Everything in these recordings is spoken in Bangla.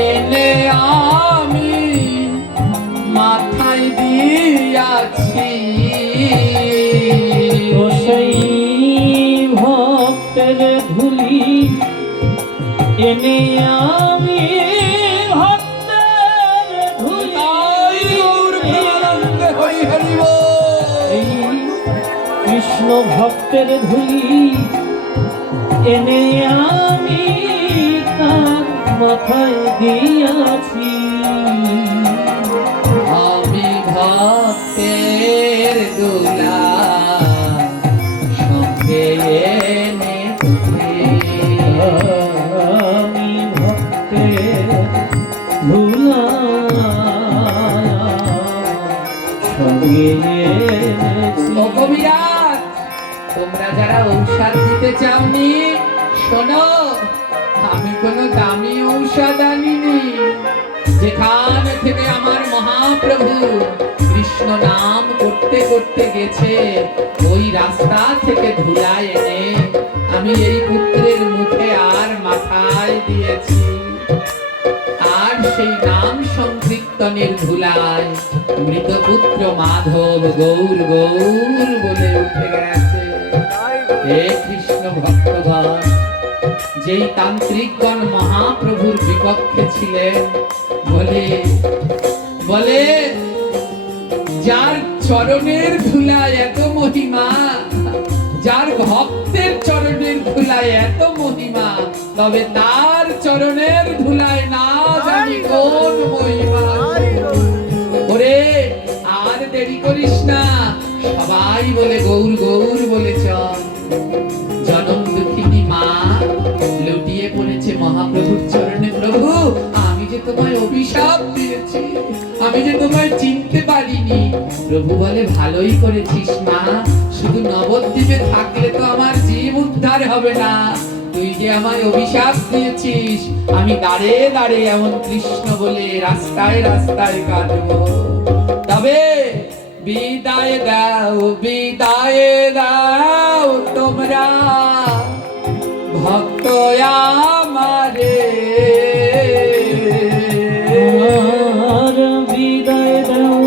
এনে আমি মাথায় দিয়াছি। ও সেই ভক্তের ধুলি এনে আমি ভক্তের ধুলি, হরি হরি এই কৃষ্ণ ভক্তের ধুলি এনে আমি তার মাথায় দিয়াছি। আমি ভক্তের দুলা সঙ্গে এনেছি। আমি ভক্তের ধুলা সঙ্গে এনেছি। ও কবিরাজ, তোমরা যারা ঔষধ দিতে চাওনি, শোনো, আমি কোনো দামি ঔষধ আনিনি। যেখান থেকে আমার মহাপ্রভু কৃষ্ণ নাম করতে করতে গেছে, ওই রাস্তা থেকে ধুলা এনে আমি এই পুত্রের মুখে আর মাথায় দিয়েছি। আর সেই নাম সংকীর্তনের ধুলায় মৃতপুত্র মাধব গৌর গৌর বলে উঠে গেছে। হে কৃষ্ণ ভক্তগণ, যেই তান্ত্রিকগণ মহাপ্রভুর বিপক্ষে ছিলেন, বলে বলে যার চরণের ধুলায় এত মহিমা, যার ভক্তের চরণের ধুলায় এত মহিমা, তবে তার চরণের ধুলায় না জানি কোন মহিমা। ওরে আর দেরি করিস না, সবাই বলে গৌর গৌর বলে চল। জনম দুঃখিনী মা লুটিয়ে পড়েছে মহাপ্রভুর চরণে। প্রভু, আমি যে তোমায় অভিশাপ দিয়েছি, আমি যে তোমায় চিনতে পারিনি। প্রভু বলে, ভালোই করেছিস মা, শুধু নবদ্বীপে থাকলে তো আমার জীব উদ্ধার হবে না। তুই যে আমায় অভিশাপ দিয়েছিস, আমি দাঁড়ে দাঁড়ে এমন কৃষ্ণ বলে রাস্তায় রাস্তায় কাঁদবো। তবে বিদায় দাও, বিদায় দাও তোমরা ভক্ত আমারে। আর বিদায় দাও,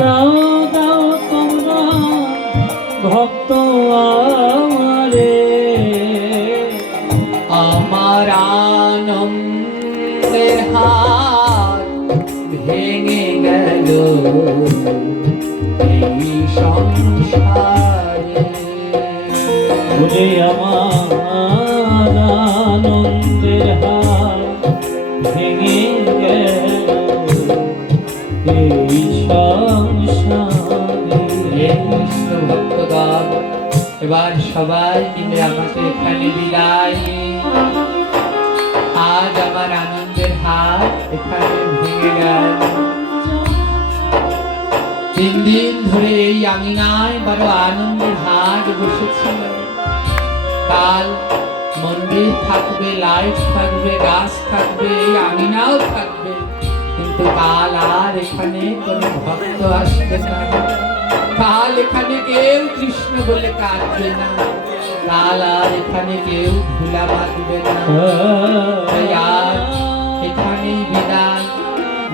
দাও দাও তোমরা ভক্ত আমারে। আমার আনন্দের হাত ভেঙে গেল এই সংসারে। ওরে আমার আনন্দের হাত ভেঙে গেল এই সংসারে। হে কৃষ্ণ ভক্তগণ, এবার সবাই মিলে আমাকে এখানে বিদায়। আজ আমার আনন্দের হাত এখানে ভেঙে গেল। 3 দিন ধরে এই আঙিনায় বড় আনন্দের হাট বসেছিল। কাল মন্দির থাকবে, লাইট থাকবে, গাছ থাকবে, এই আঙিনাও থাকবে, কিন্তু কাল আর এখানে কোনো ভক্ত আসবে না। কাল এখানে কেউ কৃষ্ণ বলে কাঁদবে না। কাল আর এখানে কেউ ধুলা বাঁধবে না। তাই আর এখানেই বিদায়।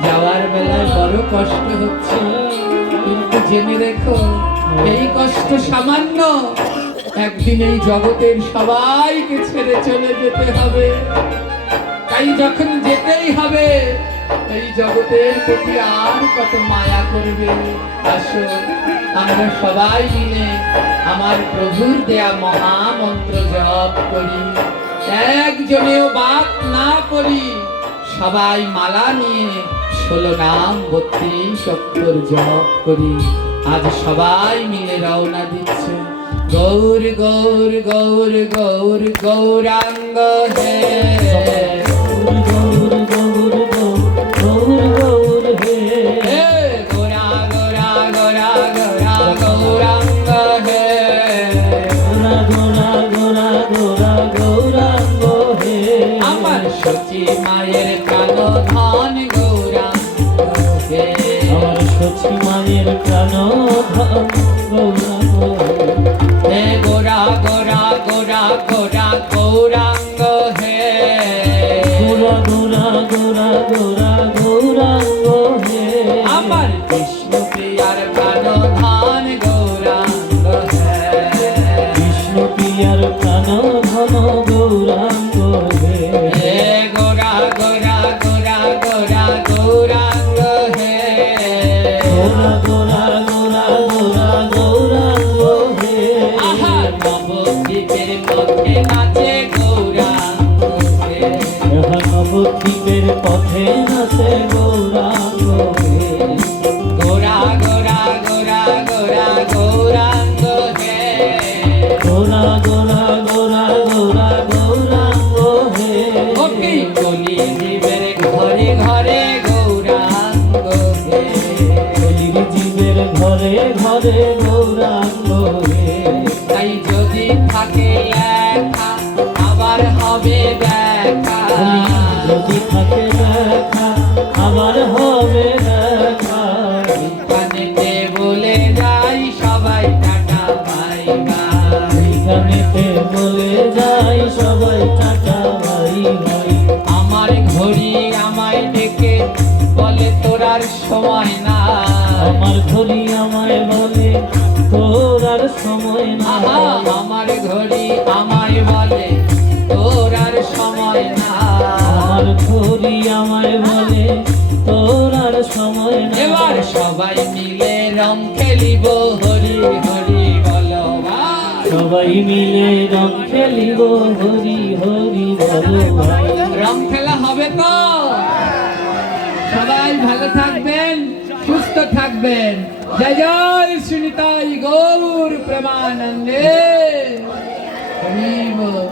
যাওয়ার বেলায় বড় কষ্ট হচ্ছে, কিন্তু জেনে রেখো এই কষ্ট সামান্য। একদিন এই জগতের সবাইকে ছেড়ে চলে যেতে হবে। তাই যখন যেতেই হবে, এই জগতের প্রতি আর কত মায়া করবে। আসো আমরা সবাই মিলে আমার প্রভুর দেয়া মহামন্ত্র জপ করি। একজনেও বাদ না করি, সবাই মালা নিয়ে 16 নাম 32 অক্ষর জপ করি। আজ সবাই মিলে রওনা দিচ্ছে। গৌর গৌর গৌর গৌর গৌরাঙ্গ হে, গৌর গৌর গৌর গৌর গৌর হে, গোরা গোরা গোরা গোরা গৌরাঙ্গ হে, গোরা গোরা গোরা গোরা গৌরাঙ্গ হে। আমার সচি মায়ের প্রাণ ধন গৌরাঙ্গ হে, আমার সচি মায়ের প্রাণ ধন গৌরাঙ্গ হে, গোরা গোরা গোরা গোরা গৌরাঙ্গ হে, গোরা গোরা গোরা গোরা গৌরাঙ্গ হে আমার বিষ্ণু প্রিয়ার প্রাণ ধান গৌরাঙ্গ হে বিষ্ণু প্রিয়ার প্রাণ ধন গৌরাঙ্গ হে হে গোরা গোরা গোরা গোরা গৌরাঙ্গ হে গোরা গোরা গোরা গোরা গৌরাঙ্গ হে আহা নবদ্বীপের পথে নাচে গৌরাঙ্গ হে নবদ্বীপের পথে নাচে গৌরাঙ্গ হে গোরা গোরা গোরা গোরা গৌরাঙ্গ হে গোরা গোরা গোরা গোরা গৌরাঙ্গ হে ওকে কলি জীবের ঘরে ঘরে গৌরাঙ্গ হে কলির জীবের ঘরে ঘরে গৌরাঙ্গ হে তাই যদি থাকে লেখা আবার হবে দেখা যদি থাকে দেখা আবার হবে দেখা কানেতে বলে যাই সবাই টাটা বাই বাই এখানেতে বলে যাই সবাই টাটা বাই বাই আমার ঘড়ি আমায় ডেকে বলে তোর আর সময় না আমার ঘড়ি আমায় বলে তোর আর সময় না আহা আমার ঘড়ি আমায় বলে তোর আর সময় না আমার ঘড়ি আমায় বলে তোর আর সময় না এবার সবাই মিলে রং খেলিব হরি হরি বলো ভাই। সবাই মিলে রং খেলিব হরি হরি বলো ভাই রং খেলা হবে তো সবাই ভালো থাকবেন সুস্থ থাকবেন জয় জয় শ্রীনিতাই গৌর প্রেমানন্দে হরি বল।